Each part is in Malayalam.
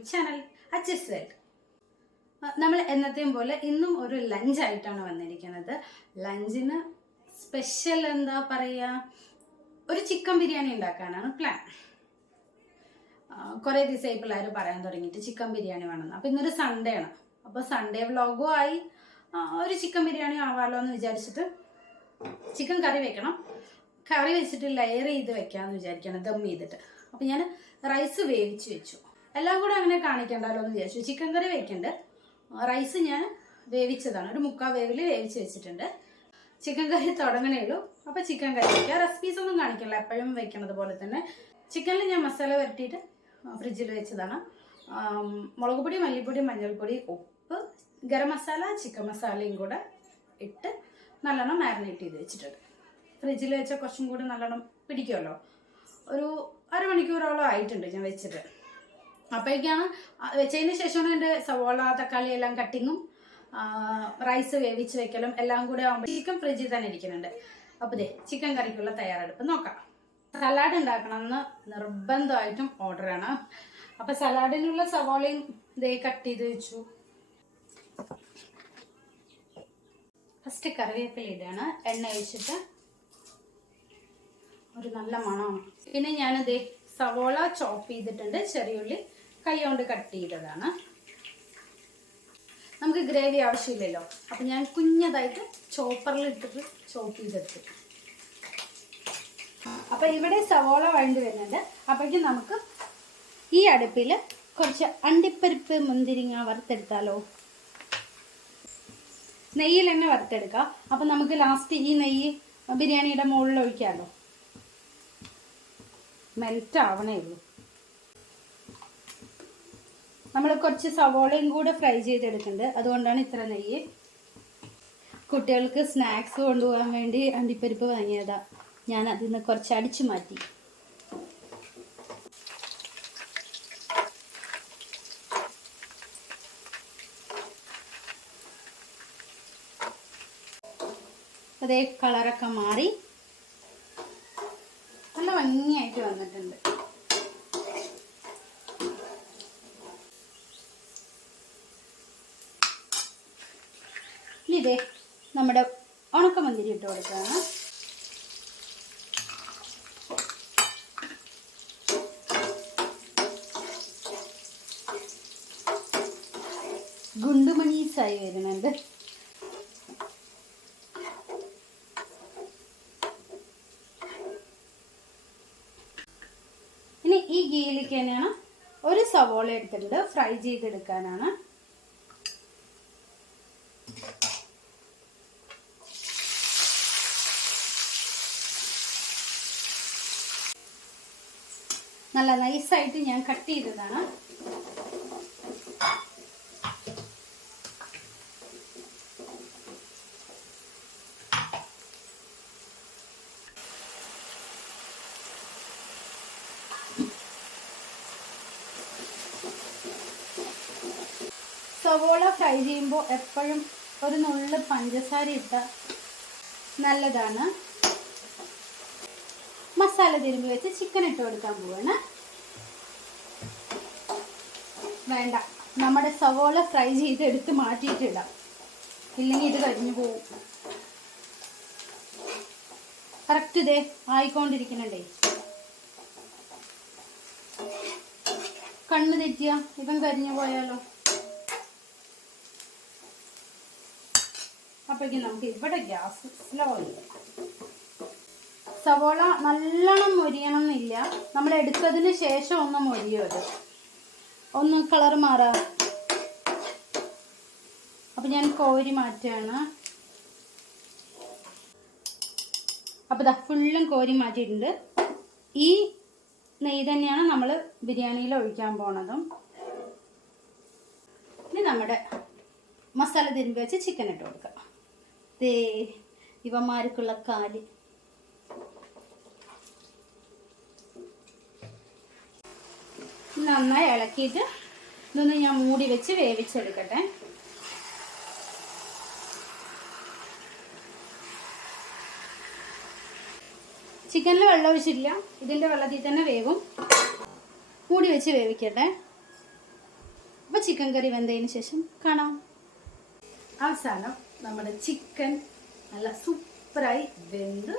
യൂട്യൂബ് ചാനൽ അച്ചസ് വേൾഡ് നമ്മൾ എന്നത്തെയും പോലെ ഇന്നും ഒരു ലഞ്ചായിട്ടാണ് വന്നിരിക്കുന്നത്. ലഞ്ചിന് സ്പെഷ്യൽ എന്താ പറയുക ഒരു ചിക്കൻ ബിരിയാണി ഉണ്ടാക്കാനാണ് പ്ലാൻ കുറേ ദിവസമായി പിള്ളേർ പറയാൻ തുടങ്ങിയിട്ട് ചിക്കൻ ബിരിയാണി വേണമെന്ന് അപ്പോൾ ഇന്നൊരു സൺഡേ ആണ്. അപ്പോൾ സൺഡേ വ്ളോഗും ആയി. ഒരു ചിക്കൻ ബിരിയാണി ആവാലോ എന്ന് വിചാരിച്ചിട്ട് ചിക്കൻ കറി വെക്കണം. കറി വെച്ചിട്ട് ലെയർ ചെയ്ത് വെക്കാമെന്ന് വിചാരിക്കണം ദം ചെയ്തിട്ട്. അപ്പോൾ ഞാൻ റൈസ് വേവിച്ച് വെച്ചു. എല്ലാം കൂടെ അങ്ങനെ കാണിക്കണ്ടല്ലോ എന്ന് വിചാരിച്ചു. ചിക്കൻ കറി വെക്കണ്ട്. റൈസ് ഞാൻ വേവിച്ചതാണ്. ഒരു മുക്കാൽ വേവിൽ വേവിച്ച് വെച്ചിട്ടുണ്ട്. ചിക്കൻ കറി തുടങ്ങണേ ഉള്ളൂ. അപ്പോൾ ചിക്കൻ കറി വയ്ക്കുക റെസിപ്പീസ് ഒന്നും കാണിക്കില്ല എപ്പോഴും വെക്കണത് പോലെ തന്നെ. ചിക്കനിൽ ഞാൻ മസാല വരട്ടിയിട്ട് ഫ്രിഡ്ജിൽ വെച്ചതാണ്. മുളക് പൊടി മല്ലിപ്പൊടി മഞ്ഞൾപ്പൊടി ഉപ്പ് ഗരം മസാല ചിക്കൻ മസാലയും കൂടെ ഇട്ട് നല്ലോണം മാരിനേറ്റ് ചെയ്ത് വെച്ചിട്ടുണ്ട്. ഫ്രിഡ്ജിൽ വെച്ചാൽ കുറച്ചും കൂടി നല്ലോണം പിടിക്കുമല്ലോ ഒരു അരമണിക്കൂറോളം ആയിട്ടുണ്ട് ഞാൻ വെച്ചിട്ട്. അപ്പോഴേക്കാണ് വെച്ചതിന് ശേഷമാണ് എന്റെ സവോള തക്കാളി എല്ലാം കട്ടിങ്ങും റൈസ് വേവിച്ച് വെക്കലും എല്ലാം കൂടെ ആകുമ്പോൾ ചിക്കൻ ഫ്രിഡ്ജിൽ തന്നെ ഇരിക്കുന്നുണ്ട്. അപ്പോൾ ദേ ചിക്കൻ കറിക്കുള്ള തയ്യാറെടുപ്പ് നോക്കാം. സലാഡ് ഉണ്ടാക്കണമെന്ന് നിർബന്ധമായിട്ടും ഓർഡറാണ് അപ്പോൾ സലാഡിനുള്ള സവോളയും ദേ കട്ട് ചെയ്ത് വെച്ചു. ഫസ്റ്റ് കറിവേപ്പില ഇടാണ്. എണ്ണ ഒഴിച്ചിട്ട് ഒരു നല്ല മണമാണ്. പിന്നെ ഞാനിതേ സവോള ചോപ്പ് ചെയ്തിട്ടുണ്ട് ചെറിയുള്ളി കൈ കൊണ്ട് കട്ട് ചെയ്തതാണ്. നമുക്ക് ഗ്രേവി ആവശ്യമില്ലല്ലോ. അപ്പം ഞാൻ കുഞ്ഞതായിട്ട് ചോപ്പറിൽ ഇട്ടിട്ട് ചോപ്പ് ചെയ്തെടുത്തു. അപ്പം ഇവിടെ സവോള വഴണ്ടി വരുന്നുണ്ട്. അപ്പോഴേക്കും നമുക്ക് ഈ അടുപ്പിൽ കുറച്ച് അണ്ടിപ്പരിപ്പ് മുന്തിരിങ്ങ വറുത്തെടുത്താലോ? നെയ്യിൽ തന്നെ വറുത്തെടുക്കാം. അപ്പം നമുക്ക് ലാസ്റ്റ് ഈ നെയ്യ് ബിരിയാണിയുടെ മുകളിൽ ഒഴിക്കാമല്ലോ മെൽറ്റ് ആവണേ ഉള്ളൂ. നമ്മൾ കുറച്ച് സവോളയും കൂടെ ഫ്രൈ ചെയ്തെടുക്കുന്നുണ്ട് അതുകൊണ്ടാണ് ഇത്ര നെയ്യ്. കുട്ടികൾക്ക് സ്നാക്സ് കൊണ്ടുപോകാൻ വേണ്ടി അണ്ടിപ്പരിപ്പ് വാങ്ങിയതാ. ഞാൻ അതിൽ നിന്ന് കുറച്ച് അടിച്ചു മാറ്റി. അതേ കളറൊക്കെ മാറി. നല്ല ഭംഗിയായിട്ട് വന്നിട്ടുണ്ട്. ഇനി ഇതേ നമ്മുടെ ഉണക്കമന്തിരി ഇട്ട് കൊടുക്കുകയാണ്. ഗുണ്ടുമണീസായി വരുന്നുണ്ട്. ഇനി ഈ ഗീയിലേക്ക് തന്നെയാണ് ഒരു സവോള എടുത്തിട്ടുണ്ട്. ഫ്രൈ ചെയ്തെടുക്കാനാണ്. നല്ല നൈസായിട്ട് ഞാൻ കട്ട് ചെയ്തതാണ്. സവോള ഫ്രൈ ചെയ്യുമ്പോൾ എപ്പോഴും ഒരു നുള്ളു പഞ്ചസാര ഇട്ട നല്ലതാണ്. മസാല തിരുമ്പി വെച്ച് ചിക്കൻ ഇട്ട് കൊടുക്കാൻ പോവാണ്. വേണ്ട. നമ്മുടെ സവോള ഫ്രൈ ചെയ്ത് എടുത്ത് മാറ്റിയിട്ടിടാം. ഇല്ലെങ്കിൽ ഇത് കരിഞ്ഞു പോവും. കറക്റ്റ് ഇതേ ആയിക്കൊണ്ടിരിക്കുന്നുണ്ടേ. കണ്ണ് തെറ്റിയ ഇവൻ കരിഞ്ഞു പോയാലോ? അപ്പോഴേക്കും നമുക്ക് ഇവിടെ ഗ്യാസ് സ്ലോ ചെയ്യാം സവോള നല്ലോണം മൊരിയണം എന്നില്ല നമ്മൾ എടുത്തതിന് ശേഷം ഒന്ന് മൊരിയും അത്. ഒന്ന് കളർ മാറാം. അപ്പം ഞാൻ കോരി മാറ്റുകയാണ്. അപ്പോൾ ഇതാ ഫുള്ളും കോരി മാറ്റിയിട്ടുണ്ട്. ഈ നെയ്യ് തന്നെയാണ് നമ്മൾ ബിരിയാണിയിൽ ഒഴിക്കാൻ പോണതും. ഇനി നമ്മുടെ മസാല തിരുമ്പി വെച്ച് ചിക്കൻ ഇട്ട് കൊടുക്കാം. ദേ ഇവന്മാർക്കുള്ള കാൽ. നന്നായി ഇളക്കിയിട്ട് ഇതൊന്ന് ഞാൻ മൂടി വെച്ച് വേവിച്ചെടുക്കട്ടെ. ചിക്കനിൽ വെള്ളം ഒഴിച്ചില്ല ഇതിന്റെ വെള്ളത്തിൽ തന്നെ വേവും. മൂടി വെച്ച് വേവിക്കട്ടെ. അപ്പോൾ ചിക്കൻ കറി വെന്തതിന് ശേഷം കാണാം. അവസാനം നമ്മുടെ ചിക്കൻ നല്ല സൂപ്പറായി വെന്ത്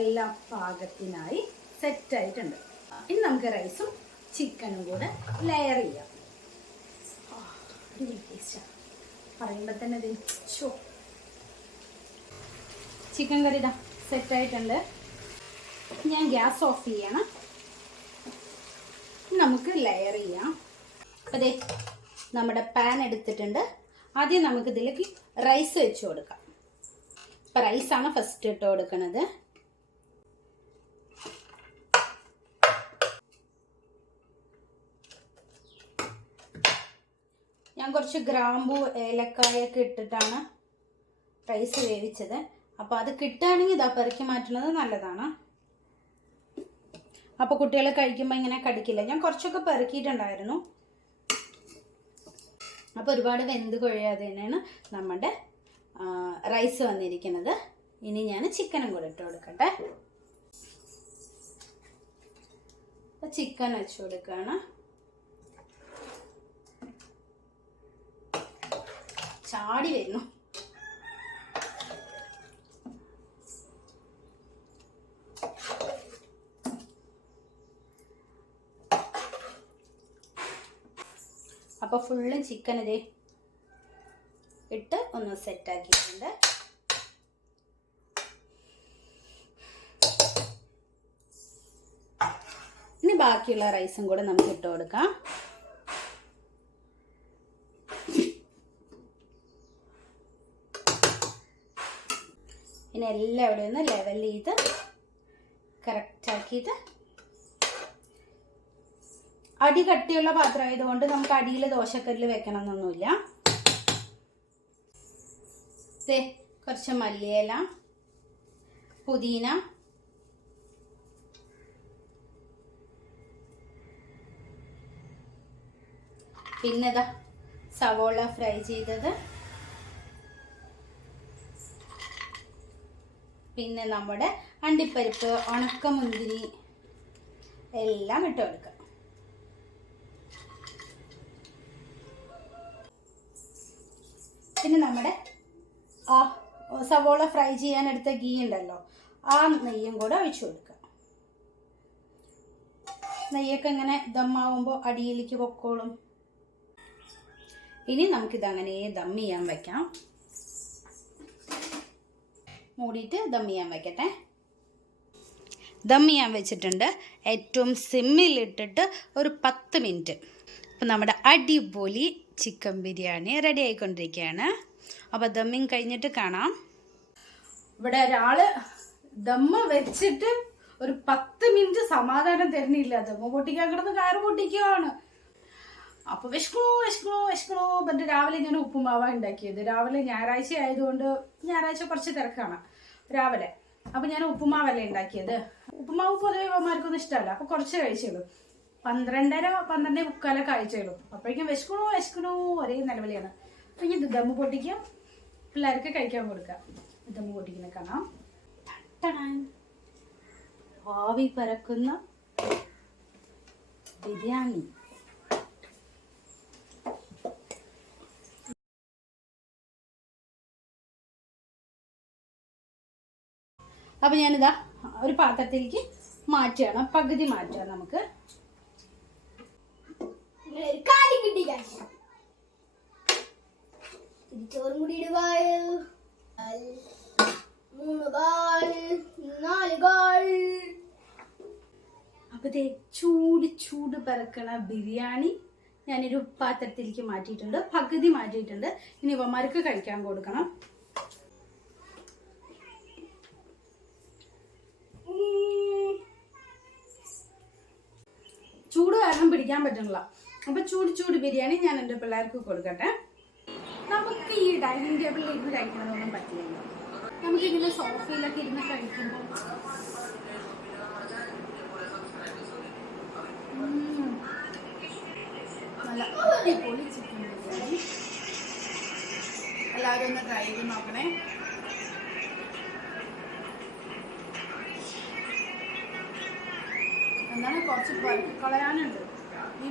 എല്ലാം പാകത്തിനായി സെറ്റായിട്ടുണ്ട് ഇനി നമുക്ക് റൈസും ചിക്കനും കൂടെ ലെയർ ചെയ്യാം. പറയുമ്പോ തന്നെ ചിക്കൻ കറി ഇതാ സെറ്റായിട്ടുണ്ട് ഞാൻ ഗ്യാസ് ഓഫ് ചെയ്യണം. നമുക്ക് ലെയർ ചെയ്യാം. അതെ നമ്മുടെ പാൻ എടുത്തിട്ടുണ്ട്. ആദ്യം നമുക്ക് ഇതിലേക്ക് റൈസ് വെച്ച് കൊടുക്കാം. റൈസാണ് ഫസ്റ്റ് ഇട്ട് കൊടുക്കുന്നത് ഞാൻ കുറച്ച് ഗ്രാമ്പു ഏലക്കായൊക്കെ ഇട്ടിട്ടാണ് റൈസ് വേവിച്ചത്. അപ്പോൾ അത് കിട്ടുകയാണെങ്കിൽ ഇതാ പെറുക്കി മാറ്റുന്നത് നല്ലതാണ്. അപ്പോൾ കുട്ടികളെ കഴിക്കുമ്പോൾ ഇങ്ങനെ കടിക്കില്ല. ഞാൻ കുറച്ചൊക്കെ പെറുക്കിയിട്ടുണ്ടായിരുന്നു. അപ്പോൾ ഒരുപാട് വെന്ത് കൊഴിയാതെ തന്നെയാണ് നമ്മുടെ റൈസ് വന്നിരിക്കുന്നത്. ഇനി ഞാൻ ചിക്കനും കൂടെ ഇട്ട് കൊടുക്കട്ടെ. അപ്പോൾ ചിക്കൻ വെച്ച് കൊടുക്കുകയാണ്. ചാടി വരുന്നു. അപ്പൊ ഫുള്ളും ചിക്കൻ ഇതേ ഇട്ട് ഒന്ന് സെറ്റ് ആക്കിയിട്ടുണ്ട്. ഇനി ബാക്കിയുള്ള റൈസും കൂടെ നമുക്ക് ഇട്ട് കൊടുക്കാം. എല്ലാം ഇവിടെ ഒന്ന് ലെവൽ ചെയ്ത് കറക്റ്റാക്കിയിട്ട് അടി കട്ടിയുള്ള പാത്രം ആയതുകൊണ്ട് നമുക്ക് അടിയിൽ ദോശക്കല്ല് വെക്കണം എന്നൊന്നുമില്ല കുറച്ച് മല്ലിയില പുതിന പിന്നെതാ സവോള ഫ്രൈ ചെയ്തത്. പിന്നെ നമ്മുടെ അണ്ടിപ്പരിപ്പ് ഉണക്കമുന്തിരി എല്ലാം ഇട്ട് കൊടുക്കുക പിന്നെ നമ്മുടെ ആ സവോള ഫ്രൈ ചെയ്യാൻ എടുത്ത ഗീ ഉണ്ടല്ലോ ആ നെയ്യും കൂടെ ഒഴിച്ചു കൊടുക്കുക നെയ്യൊക്കെ ഇങ്ങനെ ദമ്മാവുമ്പോൾ അടിയിലേക്ക് പൊക്കോളും. ഇനി നമുക്കിതങ്ങനെ ദം ചെയ്യാൻ വയ്ക്കാം മൂടിയിട്ട് ദം ചെയ്യാൻ വയ്ക്കട്ടെ ദം ചെയ്യാൻ വെച്ചിട്ടുണ്ട്. ഏറ്റവും സിമ്മിലിട്ടിട്ട് ഒരു പത്ത് മിനിറ്റ്. അപ്പോൾ നമ്മുടെ അടിപൊളി ചിക്കൻ ബിരിയാണി റെഡി ആയിക്കൊണ്ടിരിക്കുകയാണ്. അപ്പോൾ ദമ്മിങ് കഴിഞ്ഞിട്ട് കാണാം. ഇവിടെ ഒരാൾ ദമ്മ വെച്ചിട്ട് ഒരു പത്ത് മിനിറ്റ് സമാധാനം തരുന്നില്ല. ദമ്മ പൊട്ടിക്കാൻ കിടന്ന് കയറ് പൊട്ടിക്കുകയാണ് അപ്പൊ വിഷ്ണു വിഷ്ണു വിഷ്ണു എന്നിട്ട് രാവിലെ ഞാൻ ഉപ്പുമാവ ഉണ്ടാക്കിയത്. രാവിലെ ഞായറാഴ്ച ആയതുകൊണ്ട് ഞായറാഴ്ച കുറച്ച് തിരക്കാണ് രാവിലെ. അപ്പൊ ഞാൻ ഉപ്പുമാവല്ലേ ഉണ്ടാക്കിയത്. ഉപ്പുമാവ് പൊതുവെ അമ്മമാർക്കൊന്നും ഇഷ്ടമല്ല. അപ്പൊ കുറച്ച് കഴിച്ചുള്ളൂ. പന്ത്രണ്ടര പന്ത്രണ്ടേ മുക്കാലൊക്കെ കഴിച്ചുള്ളൂ അപ്പോഴേക്കും വിശക്കണോ വിശക്കണോ ഒരേ നിലവിളിയാണ്. അപ്പൊ ഇനി ദമ്മ പൊട്ടിക്കുക പിള്ളേർക്ക് കഴിക്കാൻ കൊടുക്കുക ദമ്മ് പൊട്ടിക്കുന്ന കാണാം. ഭാവി പരക്കുന്ന ബിരിയാണി. അപ്പൊ ഞാനിതാ ഒരു പാത്രത്തിലേക്ക് മാറ്റുകയാണ്. പകുതി മാറ്റുക നമുക്ക്. കാര്യം കിട്ടി ചോറും കൂടി ഇടുകാൾ മൂന്ന് കാൾ നാല് കാൾ അപ്പൊ ദേ ചൂട് ചൂട് പറക്കണ ബിരിയാണി ഞാനൊരു പാത്രത്തിലേക്ക് മാറ്റിയിട്ടുണ്ട്. പകുതി മാറ്റിയിട്ടുണ്ട്. ഇനി ഇവന്മാർക്ക് കഴിക്കാൻ കൊടുക്കണം. ചൂട് കാരണം പിടിക്കാൻ പറ്റണില്ല അപ്പൊ ചൂട് ചൂട് ബിരിയാണി ഞാൻ എന്റെ പിള്ളേർക്ക് കൊടുക്കട്ടെ. നമുക്ക് ഈ ഡൈനിങ് ടേബിളിൽ ഇരുന്ന് കഴിക്കണമെന്നൊന്നും പറ്റില്ലല്ലോ. നമുക്കിങ്ങനെ സോഫയിലൊക്കെ ഇരുന്ന് കഴിക്കുമ്പോൾ. നല്ല എല്ലാവരും ഒന്ന് ട്രൈ ചെയ്ത് നോക്കണേ. ഈ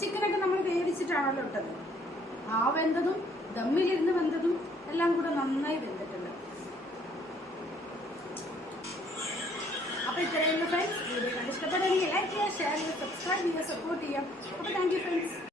ചിക്കനൊക്കെ നമ്മൾ വേവിച്ചിട്ടാണല്ലോ ഇട്ടത്. ആ വെന്തതും ദമ്മിലിരുന്ന് വെന്തതും എല്ലാം കൂടെ നന്നായി വെന്തിട്ടുണ്ട്. അപ്പൊ ഇത്രയും ഫ്രണ്ട്സ് വീഡിയോ കണ്ട് ഇഷ്ടപ്പെടുകയാണെങ്കിൽ ലൈക്ക് ചെയ്യുക ഷെയർ ചെയ്യുക സബ്സ്ക്രൈബ് ചെയ്യുക സപ്പോർട്ട് ചെയ്യാം അപ്പൊ താങ്ക് യു ഫ്രണ്ട്സ്